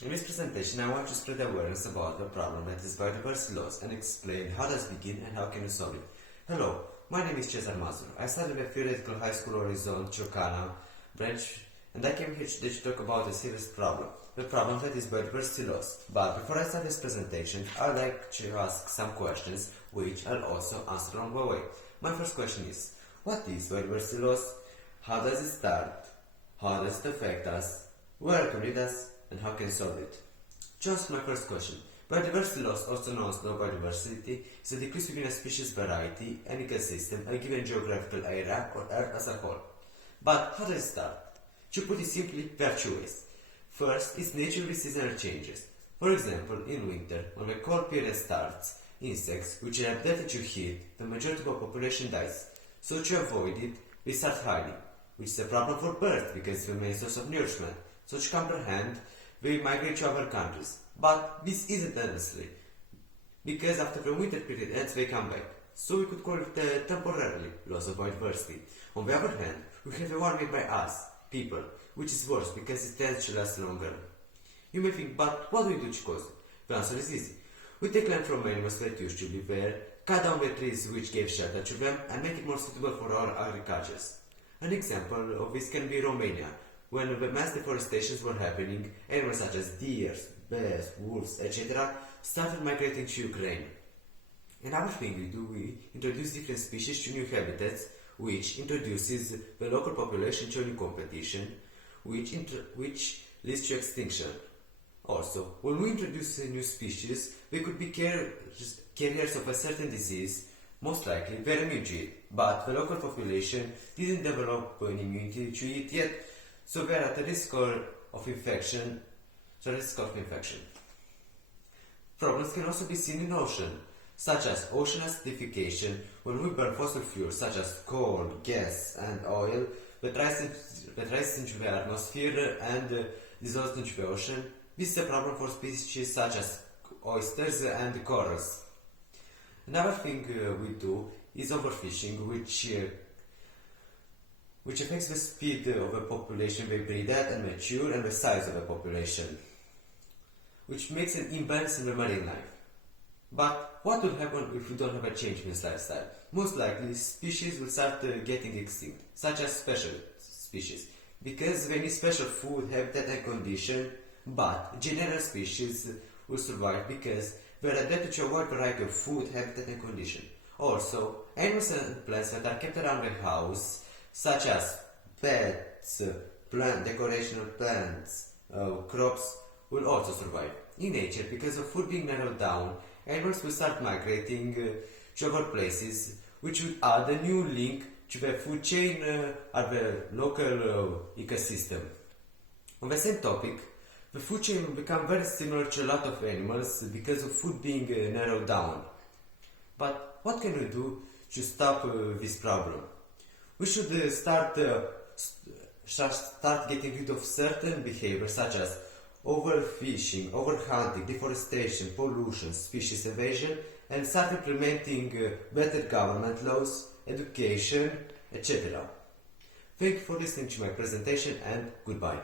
In this presentation, I want to spread awareness about the problem that is biodiversity loss and explain how does it begin and how can we solve it. Hello, my name is Cezar Mazur. I studied at Theoretical High School Horizon, Ciocana branch, and I came here today to talk about a serious problem, the problem that is biodiversity loss. But before I start this presentation, I would like to ask some questions, which I'll also answer along the way. My first question is, what is biodiversity loss? How does it start? How does it affect us? Where it can lead us? And how can we solve it? Just my first question. Biodiversity loss, also known as low biodiversity, is a decrease within a species variety, an ecosystem, a given geographical area, or Earth as a whole. But how does it start? To put it simply, there are two ways. First, it's naturally seasonal changes. For example, in winter, when the cold period starts, insects, which are adapted to heat, the majority of the population dies. So to avoid it, we start hiding, which is a problem for birds because it's the main source of nourishment. So to comprehend, we migrate to other countries. But this isn't necessary, because after the winter period ends, they come back. So we could call it temporarily loss of biodiversity. On the other hand, we have a one made by us, people, which is worse because it tends to last longer. You may think, but what do we do to cause it? The answer is easy. We take land from animals that used to live there, cut down the trees which gave shelter to them, and make it more suitable for our agriculture. An example of this can be Romania. When the mass deforestations were happening, animals such as deer, bears, wolves, etc. started migrating to Ukraine. Another thing we do, we introduce different species to new habitats, which introduces the local population to a new competition, which leads to extinction. Also, when we introduce a new species, they could be carriers of a certain disease, most likely they're immune to it, but the local population didn't develop an immunity to it yet, so we are at the risk of infection. Problems can also be seen in ocean, such as ocean acidification. When we burn fossil fuels such as coal, gas and oil, that rises into the atmosphere and dissolves into the ocean. This is a problem for species such as oysters and corals. Another thing we do is overfishing, which affects the speed of a population they breed at and mature, and the size of a population, which makes an imbalance in the marine life. But what will happen if we don't have a change in this lifestyle? Most likely, species will start getting extinct, such as special species, because they need special food, habitat and condition, but general species will survive because they are adapted to a wide variety of food, habitat and condition. Also, animals and plants that are kept around the house, such as pets, decorational plants, crops, will also survive. In nature, because of food being narrowed down, animals will start migrating to other places, which will add a new link to the food chain at the local ecosystem. On the same topic, the food chain will become very similar to a lot of animals because of food being narrowed down. But what can we do to stop this problem? We should start getting rid of certain behaviors such as overfishing, overhunting, deforestation, pollution, species evasion, and start implementing better government laws, education, etc. Thank you for listening to my presentation, and goodbye.